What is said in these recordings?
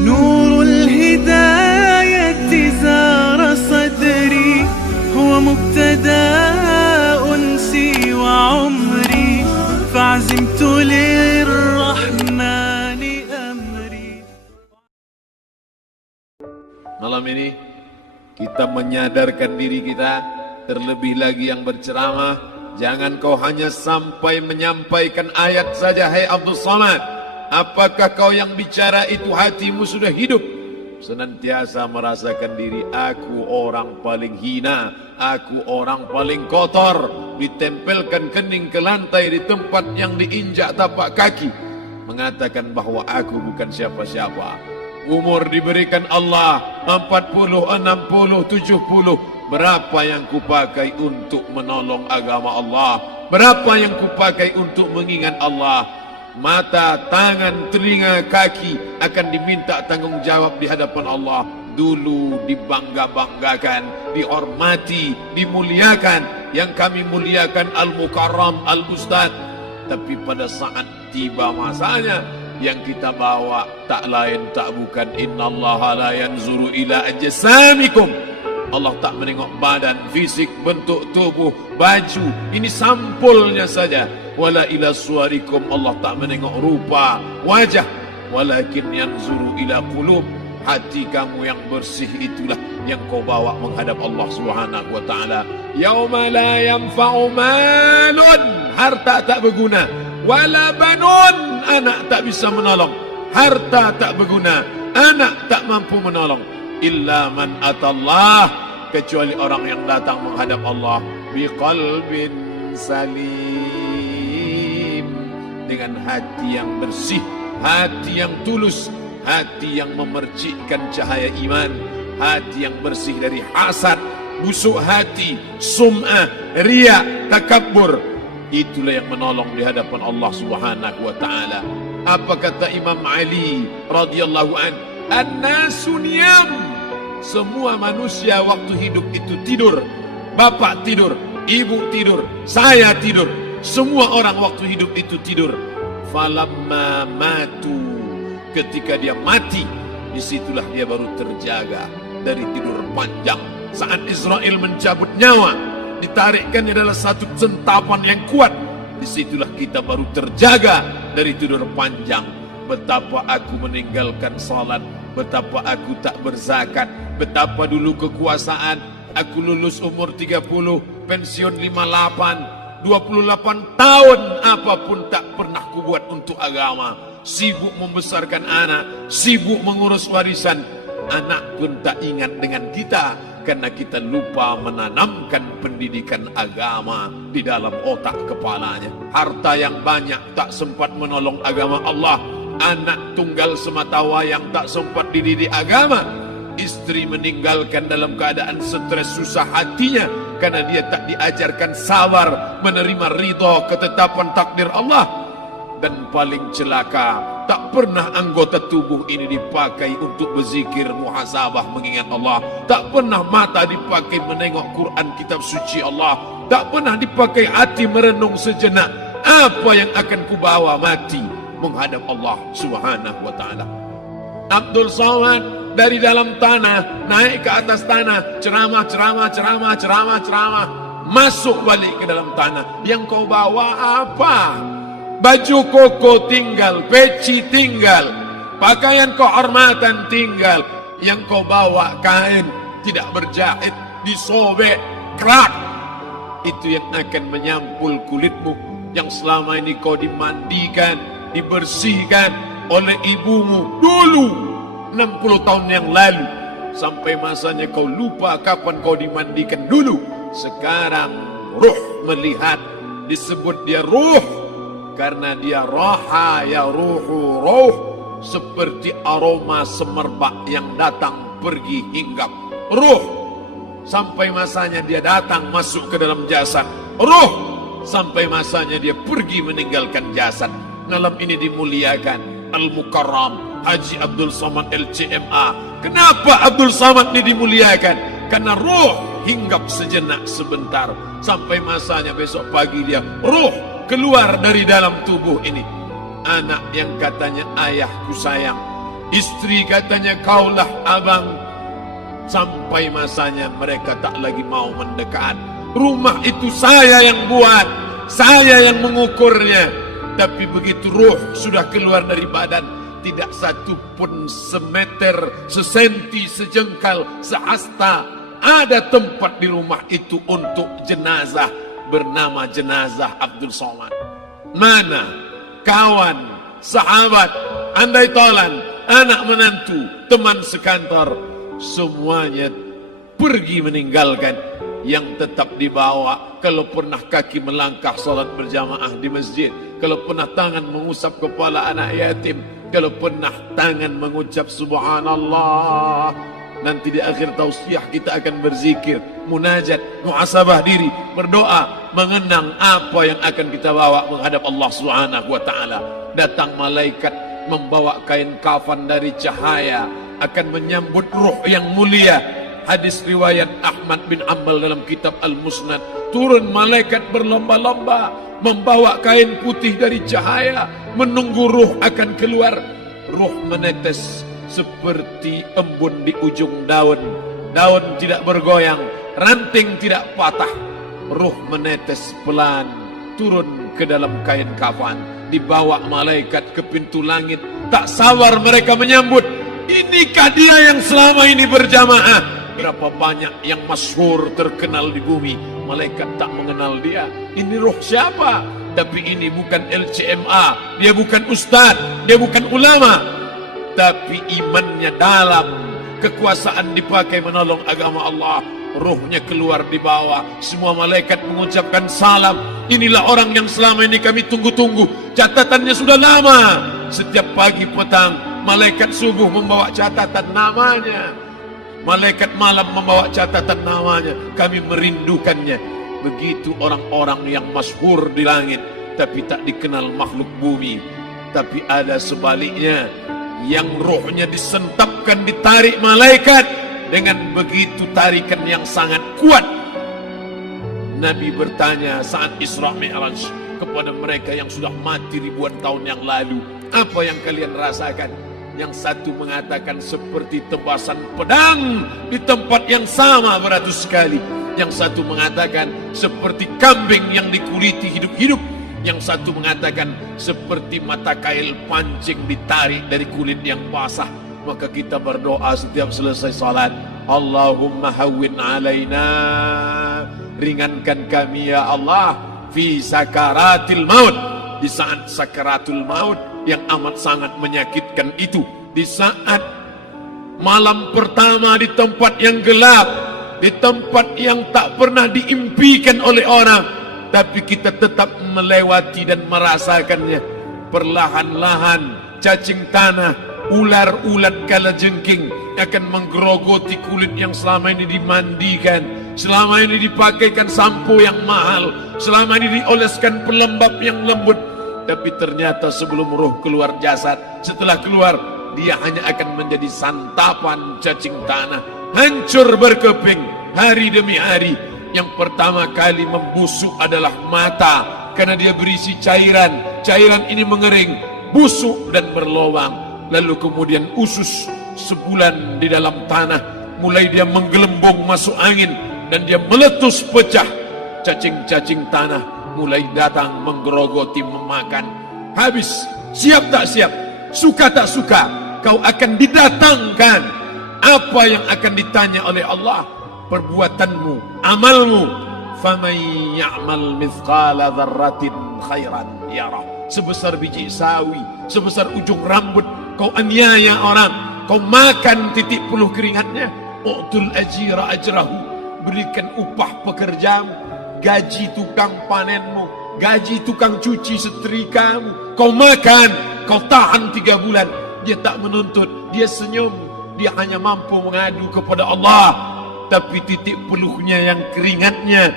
نور الهداية زار صدري هو مبتدأ أنسي وعمري فعزمت للرحمن أمري. Malam ini kita menyadarkan diri kita, terlebih lagi yang berceramah, jangan kau hanya sampai menyampaikan ayat saja. Hai Abdul Samad, apakah kau yang bicara itu hatimu sudah hidup? Senantiasa merasakan diri, aku orang paling hina, aku orang paling kotor, ditempelkan kening ke lantai di tempat yang diinjak tapak kaki, mengatakan bahwa aku bukan siapa-siapa. Umur diberikan Allah 40, 60, 70. Berapa yang kupakai untuk menolong agama Allah? Berapa yang kupakai untuk mengingat Allah? Mata, tangan, telinga, kaki akan diminta tanggung jawab di hadapan Allah. Dulu dibangga-banggakan, dihormati, dimuliakan. Yang kami muliakan Al-Mukarram, Al-Ustadz. Tapi pada saat tiba masanya, yang kita bawa tak lain tak bukan innallaha la yanzuru ila ajsamikum. Allah tak menengok badan, fisik, bentuk tubuh, baju, ini sampulnya saja. Wala ila suwarikum, Allah tak menengok rupa, wajah. Walakin yanzuru ila qulub, hati kamu yang bersih itulah yang kau bawa menghadap Allah Subhanahu wa taala. Yauma la yanfa'u malun, harta tak berguna, wala banun, anak tak bisa menolong, harta tak berguna, anak tak mampu menolong, illa man atallah, kecuali orang yang datang menghadap Allah biqalbin salim, dengan hati yang bersih, hati yang tulus, hati yang memercikkan cahaya iman, hati yang bersih dari hasad, busuk hati, sum'ah, riya, takabbur. Itulah yang menolong di hadapan Allah Subhanahu wa taala. Apa kata Imam Ali radhiyallahu an? An-nasu niyam. Semua manusia waktu hidup itu tidur. Bapak tidur, ibu tidur, saya tidur. Semua orang waktu hidup itu tidur. Falamma matu, ketika dia mati, disitulah dia baru terjaga dari tidur panjang. Saat Israel mencabut nyawa, ditarikkan adalah satu centapan yang kuat. Disitulah kita baru terjaga dari tidur panjang. Betapa aku meninggalkan salat, betapa aku tak berzakat, betapa dulu kekuasaan. Aku lulus umur 30, pensiun 58, 28 tahun, apapun tak pernah kubuat untuk agama. Sibuk membesarkan anak, sibuk mengurus warisan. Anak pun tak ingat dengan kita, karena kita lupa menanamkan pendidikan agama di dalam otak kepalanya. Harta yang banyak tak sempat menolong agama Allah. Anak tunggal semata wayang tak sempat dididik agama. Istri meninggalkan dalam keadaan stres susah hatinya, karena dia tak diajarkan sabar menerima ridha ketetapan takdir Allah. Dan paling celaka, tak pernah anggota tubuh ini dipakai untuk berzikir, muhasabah, mengingat Allah. Tak pernah mata dipakai menengok Quran, kitab suci Allah. Tak pernah dipakai hati merenung sejenak, apa yang akan kubawa mati menghadap Allah Subhanahu wa taala. Abdul Samad dari dalam tanah naik ke atas tanah, ceramah, masuk balik ke dalam tanah. Yang kau bawa apa? Baju koko tinggal, peci tinggal, pakaian kehormatan tinggal. Yang kau bawa kain tidak berjahit, disobek, kerak. Itu yang akan menyampul kulitmu, yang selama ini kau dimandikan, dibersihkan oleh ibumu dulu 60 tahun yang lalu. Sampai masanya kau lupa kapan kau dimandikan dulu. Sekarang ruh melihat, disebut dia ruh karena dia raha ya ruhu ruh, seperti aroma semerbak yang datang pergi hinggap. Ruh sampai masanya dia datang masuk ke dalam jasad, ruh sampai masanya dia pergi meninggalkan jasad. Malam ini dimuliakan Al-Mukarram Haji Abdul Samad LCMA. Kenapa Abdul Samad ini dimuliakan? Karena ruh hinggap sejenak sebentar, sampai masanya besok pagi dia ruh keluar dari dalam tubuh ini. Anak yang katanya ayahku sayang, Istri katanya, kaulah abang. Sampai masanya mereka tak lagi mau mendekat. Rumah itu saya yang buat, saya yang mengukurnya. Tapi begitu ruh sudah keluar dari badan, tidak satu pun semeter, sesenti, sejengkal, sehasta ada tempat di rumah itu untuk jenazah bernama jenazah Abdul Somad. Mana kawan, sahabat, andai tolan, anak menantu, teman sekantor, semuanya pergi meninggalkan. Yang tetap dibawa, kalau pernah kaki melangkah salat berjamaah di masjid, kalau pernah tangan mengusap kepala anak yatim, kalau pernah tangan mengucap subhanallah. Nanti di akhir tausiah kita akan berzikir, munajat, muhasabah diri, berdoa, mengenang apa yang akan kita bawa menghadap Allah Subhanahu wa taala. Datang malaikat membawa kain kafan dari cahaya, akan menyambut ruh yang mulia. Hadis riwayat Ahmad bin Ambal dalam kitab Al-Musnad, turun malaikat berlomba-lomba membawa kain putih dari cahaya, menunggu ruh akan keluar. Ruh menetes seperti embun di ujung daun. Daun tidak bergoyang, ranting tidak patah. Ruh menetes pelan turun ke dalam kain kafan, dibawa malaikat ke pintu langit. Tak sabar mereka menyambut. Inikah dia yang selama ini berjamaah? Berapa banyak yang masyhur terkenal di bumi, malaikat tak mengenal dia. Ini ruh siapa? Tapi ini bukan LCMA, dia bukan ustaz, dia bukan ulama, tapi imannya dalam, kekuasaan dipakai menolong agama Allah. Ruhnya keluar di bawah, semua malaikat mengucapkan salam. Inilah orang yang selama ini kami tunggu-tunggu, catatannya sudah lama. Setiap pagi petang, malaikat subuh membawa catatan namanya, malaikat malam membawa catatan namanya. Kami merindukannya. Begitu orang-orang yang masyhur di langit, tapi tak dikenal makhluk bumi. Tapi ada sebaliknya, yang rohnya disentapkan, ditarik malaikat dengan begitu tarikan yang sangat kuat. Nabi bertanya saat Isra Mi'raj kepada mereka yang sudah mati ribuan tahun yang lalu, apa yang kalian rasakan? Yang satu mengatakan seperti tebasan pedang di tempat yang sama beratus kali. Yang satu mengatakan seperti kambing yang dikuliti hidup-hidup. Yang satu mengatakan seperti mata kail pancing ditarik dari kulit yang basah. Maka kita berdoa setiap selesai salat, Allahumma hawwin alaina, ringankan kami ya Allah, fi sakaratil maut, di saat sakaratul maut yang amat sangat menyakitkan itu, di saat malam pertama di tempat yang gelap, di tempat yang tak pernah diimpikan oleh orang, tapi kita tetap melewati dan merasakannya. Perlahan-lahan cacing tanah, ular-ulat kalajengking akan menggerogoti kulit yang selama ini dimandikan, selama ini dipakaikan sampo yang mahal, selama ini dioleskan pelembab yang lembut. Tapi ternyata sebelum roh keluar jasad, setelah keluar, dia hanya akan menjadi santapan cacing tanah, hancur berkeping hari demi hari. Yang pertama kali membusuk adalah mata, karena dia berisi cairan. Cairan ini mengering, busuk dan berlubang. Lalu kemudian usus sebulan di dalam tanah, mulai dia menggelembung masuk angin dan dia meletus pecah. Cacing-cacing tanah mulai datang menggerogoti, memakan. Habis, siap tak siap, suka tak suka, kau akan didatangkan. Apa yang akan ditanya oleh Allah? Perbuatanmu, amalmu. Faman ya'mal mithqala dzarratin khairan yarah. Sebesar biji sawi, sebesar ujung rambut, kau aniaya orang, kau makan titik puluh keringatnya. U'tul ajira ajrahu, berikan upah pekerjamu, gaji tukang panenmu, gaji tukang cuci setrikamu. Kau makan, kau tahan 3 bulan. Dia tak menuntut, dia senyum, dia hanya mampu mengadu kepada Allah. Tapi titik peluhnya yang keringatnya,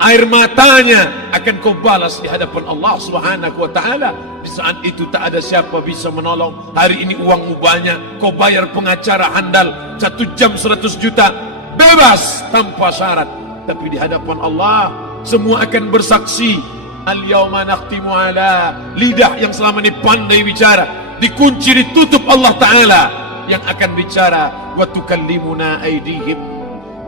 air matanya akan kau balas di hadapan Allah Subhanahu wa taala. Di saat itu tak ada siapa bisa menolong. Hari ini uangmu banyak, kau bayar pengacara handal 1 jam 100 juta, bebas tanpa syarat. Tapi di hadapan Allah semua akan bersaksi. Al-yawma nakhtimu ala, lidah yang selama ini pandai bicara, dikunci, ditutup Allah Ta'ala yang akan bicara. Wa tukallimuna aydihim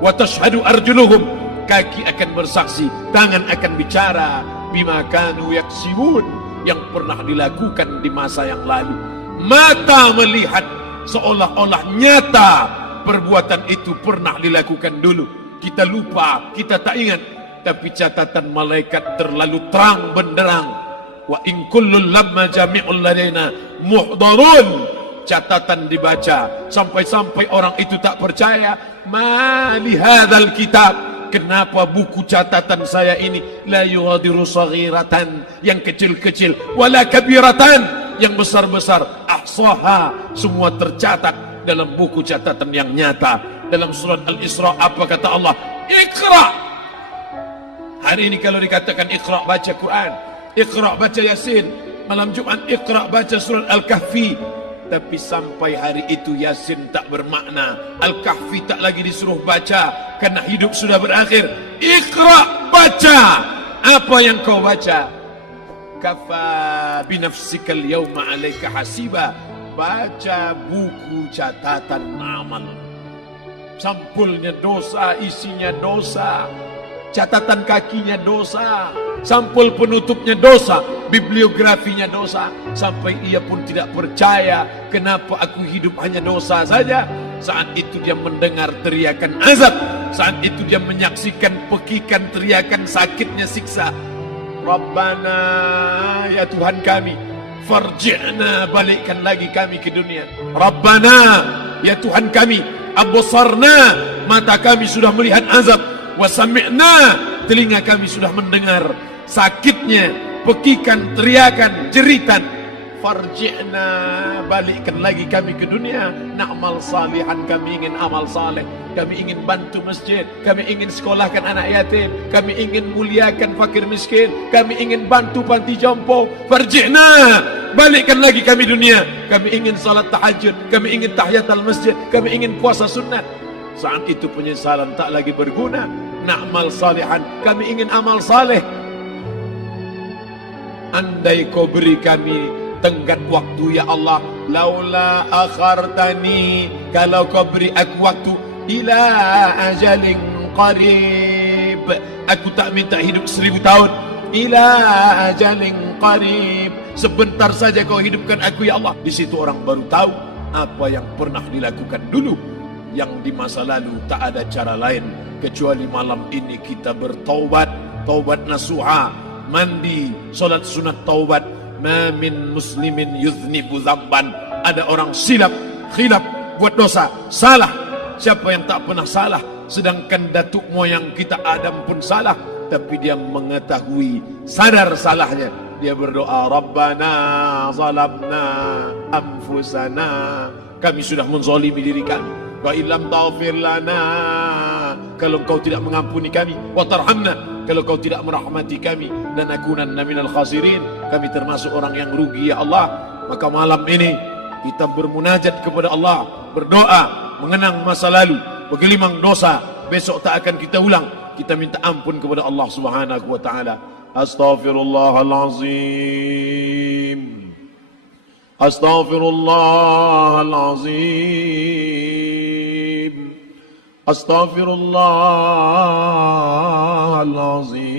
wa tashhadu arjuluhum, kaki akan bersaksi, tangan akan bicara. Bima kanu yaksibun, yang pernah dilakukan di masa yang lalu. Mata melihat seolah-olah nyata perbuatan itu pernah dilakukan dulu. Kita lupa, kita tak ingat, tapi catatan malaikat terlalu terang benderang. Wa in kullun lamma jami'ul ladaina muhdarun, catatan dibaca sampai-sampai orang itu tak percaya. Ma li hadzal kitab, kenapa buku catatan saya ini la yughadiru saghiratan, yang kecil-kecil, wala kabiratan, yang besar-besar, ahsaha, semua tercatat dalam buku catatan yang nyata. Dalam surat Al-Isra apa kata Allah? Iqra. Hari ini kalau dikatakan Iqra, baca Quran, Iqra baca Yasin, malam Jumat Iqra baca surat Al-Kahfi, tapi sampai hari itu Yasin tak bermakna, Al-Kahfi tak lagi disuruh baca karena hidup sudah berakhir. Iqra, baca. Apa yang kau baca? Kafa binafsikal yawma alaika hasiba, baca buku catatan amal. Sampulnya dosa, isinya dosa, catatan kakinya dosa, sampul penutupnya dosa, bibliografinya dosa. Sampai ia pun tidak percaya, kenapa aku hidup hanya dosa saja. Saat itu dia mendengar teriakan azab, saat itu dia menyaksikan pekikan teriakan sakitnya siksa. Rabbana, ya Tuhan kami, farji'na, balikkan lagi kami ke dunia. Rabbana, ya Tuhan kami, absarna, mata kami sudah melihat azab, wa sami'na, telinga kami sudah mendengar sakitnya pekikan teriakan jeritan. Farji'na, balikkan lagi kami ke dunia. Na'mal salihan, kami ingin amal saleh, kami ingin bantu masjid, kami ingin sekolahkan anak yatim, kami ingin muliakan fakir miskin, kami ingin bantu panti jompo. Farji'na, balikkan lagi kami dunia. Kami ingin salat tahajud, kami ingin tahiyatul masjid, kami ingin puasa sunat. Saat itu penyesalan tak lagi berguna. Na'mal salihan, kami ingin amal saleh. Andai kau beri kami tenggat waktu ya Allah, laula akhartani, kalau kau beri aku waktu, ila ajalin qarib, aku tak minta hidup 1000 tahun, ila ajalin qarib, sebentar saja kau hidupkan aku ya Allah. Di situ orang baru tahu apa yang pernah dilakukan dulu, yang di masa lalu tak ada cara lain kecuali malam ini kita bertaubat, taubat nasuha, mandi, solat sunat taubat. Ma min muslimin yuznibu dzamban, ada orang silap, khilaf, buat dosa, salah. Siapa yang tak pernah salah? Sedangkan datuk moyang kita Adam pun salah, tapi dia mengetahui, sadar salahnya. Dia berdoa, Rabbana zalamna anfusana, kami sudah menzalimi diri kami. Wa illam taghfir lana, kalau kau tidak mengampuni kami, wa tarhamna, kalau kau tidak merahmati kami, lanakunanna minal khasirin, kami termasuk orang yang rugi ya Allah. Maka malam ini kita bermunajat kepada Allah, berdoa, mengenang masa lalu, bergelimang dosa, besok tak akan kita ulang. Kita minta ampun kepada Allah Subhanahu wa taala. Astaghfirullahalazim, astaghfirullahalazim, astaghfirullahalazim.